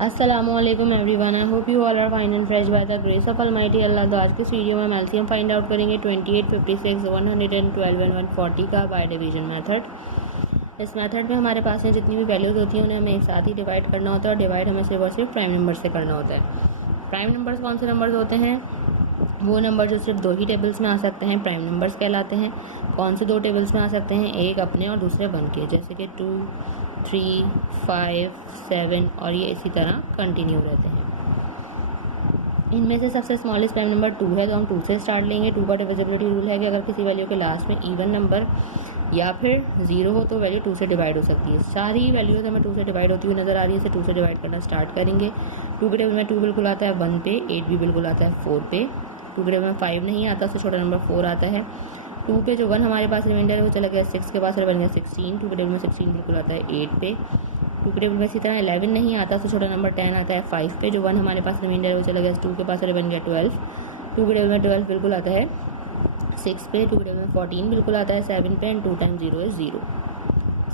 अस्सलामुअलैकुम everyone, I hope you all are fine and fresh by the grace of almighty Allah. तो आज के इस वीडियो में हम एलसीएम फाइंड आउट करेंगे 28, 56, 112 एंड 140 का बाय डिवीजन मेथड। इस मेथड में हमारे पास में जितनी भी वैल्यूज़ होती हैं उन्हें हमें एक साथ ही डिवाइड करना होता है और डिवाइड हमें सिर्फ और सिर्फ प्राइम नंबर से करना होता है। प्राइम नंबर्स कौन से नंबर्स होते हैं? वो नंबर जो सिर्फ दो ही टेबल्स में आ सकते हैं प्राइम नंबर्स कहलाते हैं। कौन से दो टेबल्स में आ सकते हैं? एक अपने और दूसरे बन के, जैसे कि 2, 3, 5, 7 और ये इसी तरह कंटिन्यू रहते हैं। इनमें से सबसे स्मॉलेस्ट प्राइम नंबर 2 है, तो हम 2 से स्टार्ट लेंगे। 2 का डिविजिबिलिटी रूल है कि अगर किसी वैल्यू के लास्ट में इवन नंबर या फिर 0 हो तो वैल्यू 2 से डिवाइड हो सकती है। सारी वैल्यूज हमें 2 से डिवाइड होती हुई नजर आ रही है, इसे 2 से डिवाइड करना स्टार्ट करेंगे। 2 के टेबल में 2 बिल्कुल आता है 1 पे, 8 भी बिल्कुल आता है 4 पे। 2 के टेबल में 5 नहीं आता, उससे छोटा नंबर 4 आता है। 2 पे जो 1 हमारे पास रिमाइंडर है वो चला गया 6 के पास और बन गया 16। 2 के टेबल में 16 बिल्कुल आता है 8 पे। 2 के टेबल में इसी तरह 11 नहीं आता, उससे छोटा नंबर 10 आता है 5 पे। जो 1 हमारे पास रिमाइंडर है वो चला गया 2 के पास और बन गया 12। 2 के टेबल में 12 बिल्कुल आता है 6 पे। 2 के टेबल में 14 बिल्कुल आता है 7 पे एंड 2 टाइम्स 0 इज 0।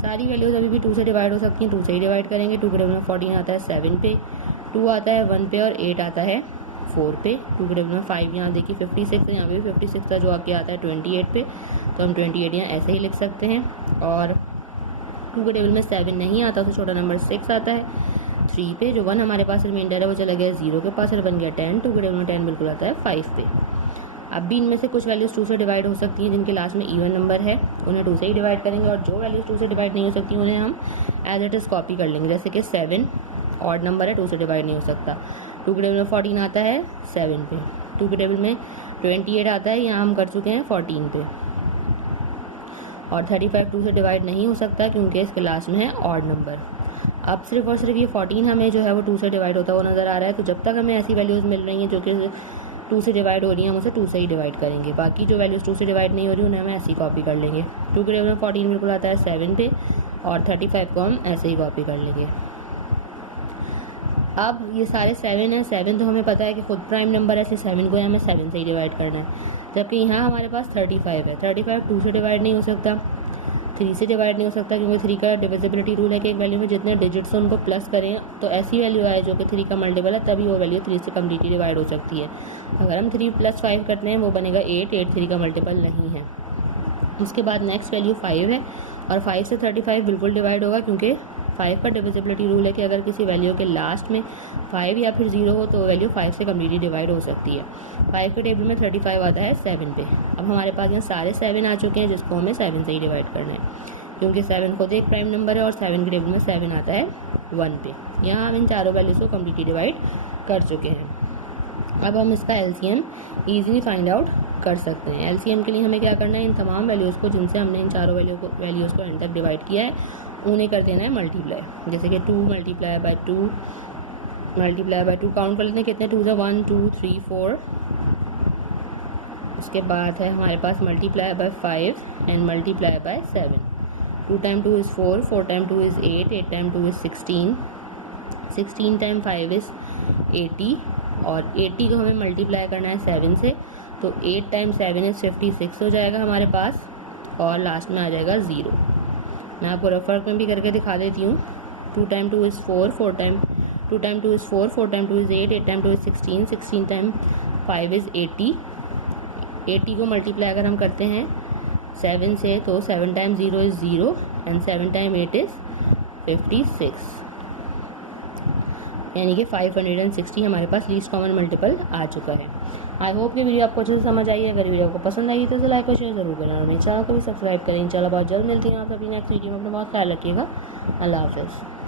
सारी वैल्यूज अभी भी 2 से डिवाइड हो सकती हैं, 2 से ही डिवाइड करेंगे। 2 के टेबल में 14 आता है 7 पे, 2 आता है 1 पे और 8 आता है 4 पे। 2 के टेबल में 5 यहाँ देखिए 56 है, यहाँ पे भी 56 था जो आके आता है 28 पे, तो हम 28 यहाँ ऐसे ही लिख सकते हैं। और 2 के टेबल में 7 नहीं आता, उससे छोटा नंबर 6 आता है 3 पे। जो 1 हमारे पास रिमाइंडर है वो चला गया 0 के पास और बन गया 10। 2 के टेबल में 10 बिल्कुल आता है 5 पे। अब भी इनमें से कुछ वैल्यूज़ 2 से डिवाइड हो सकती हैं जिनके लास्ट में इवन नंबर है, उन्हें 2 से ही डिवाइड करेंगे। और जो वैल्यूज़ 2 से डिवाइड नहीं हो सकती उन्हें हम एज इट इज़ कॉपी कर लेंगे। जैसे कि 7 ऑड नंबर है, 2 से डिवाइड नहीं हो सकता। 2 के टेबल में 14 आता है 7 पे। 2 के टेबल में 28 आता है, यहाँ हम कर चुके हैं 14 पे। और 35 2 से डिवाइड नहीं हो सकता क्योंकि इसके लास्ट में है ऑड नंबर। अब सिर्फ और सिर्फ ये 14 हमें जो है वो 2 से डिवाइड होता हुआ नज़र आ रहा है। तो जब तक हमें ऐसी वैल्यूज़ मिल रही हैं जो कि 2 से डिवाइड हो रही हैं, हम उसे 2 से ही डिवाइड करेंगे। बाकी जो वैल्यूज़ 2 से डिवाइड नहीं हो रही उन्हें हम ऐसे ही कॉपी कर लेंगे। 2 के टेबल में 14 बिल्कुल आता है 7 पे और 35 को हम ऐसे ही कॉपी कर लेंगे। अब ये सारे 7 है, 7 तो हमें पता है कि खुद प्राइम नंबर है, इसलिए 7 को हमें 7 से ही डिवाइड करना है। जबकि यहाँ हमारे पास 35 है, 35 2 से डिवाइड नहीं हो सकता, 3 से डिवाइड नहीं हो सकता क्योंकि 3 का डिविजिबिलिटी रूल है कि एक वैल्यू में जितने डिजिट्स हैं उनको प्लस करें तो ऐसी वैल्यू आए जो कि 3 का मल्टीपल है, तभी वो वैल्यू 3 से कम्प्लीटली डिवाइड हो सकती है। अगर हम 3 + 5 करते हैं वो बनेगा 8, 8 3 का मल्टीपल नहीं है। उसके बाद नेक्स्ट वैल्यू 5 है और 5 से 35 बिल्कुल डिवाइड होगा क्योंकि 5 का डिविजिबिलिटी रूल है कि अगर किसी वैल्यू के लास्ट में 5 या फिर 0 हो तो वो वैल्यू 5 से कम्प्लीटली डिवाइड हो सकती है। 5 के टेबल में 35 आता है 7 पे। अब हमारे पास यहाँ सारे 7 आ चुके हैं जिसको हमें 7 से ही डिवाइड करना है क्योंकि 7 खुद एक प्राइम नंबर है और 7 के टेबल में 7 आता है 1 पे। यहाँ हम इन चारों वैल्यूज़ को कम्प्लीटली डिवाइड कर चुके हैं। अब हम इसका एलसीएम ईजिली फाइंड आउट कर सकते हैं। एलसीएम के लिए हमें क्या करना है, इन तमाम वैल्यूज़ को जिनसे हमने इन चारों वैल्यूज़ को एंड तक डिवाइड किया है उन्हें कर देना है मल्टीप्लाई। जैसे कि 2 × 2 × 2 काउंट कर लेते हैं कितने 2 है, 1 2 3 4। उसके बाद है हमारे पास multiply by 5 and multiply by 7। 2 × 2 is 4, 4 × 2 is 8, 8 × 2 is 16, 16 × 5 is 80 और 80 को हमें मल्टीप्लाई करना है 7 से, तो 8 × 7 इज़ 56 हो जाएगा हमारे पास और लास्ट में आ जाएगा 0। मैं आपको रफ में भी करके दिखा देती हूँ। 2 × 2 is 4, 2 × 2 is 4, 4 × 2 is 8, 8 × 2 is 16, 16 × 5 is 80। 80 को मल्टीप्लाई अगर हम करते हैं 7 से तो 7 × 0 इज़ 0 एंड 7 × 8 इज़ 56, यानी कि 560 हमारे पास लीस्ट कॉमन मल्टीपल आ चुका है। आई होप ये वीडियो आपको अच्छे से समझ आई है। अगर वीडियो आपको पसंद आई तो इसे लाइक और शेयर जरूर करना और मेरे चैनल को भी सब्सक्राइब करें। इंशाल्लाह बहुत जल्द मिलती हैं आप अपनी नेक्स्ट वीडियो में। अपना बहुत ख्याल रखिएगा। अल्लाह हाफ़िज़।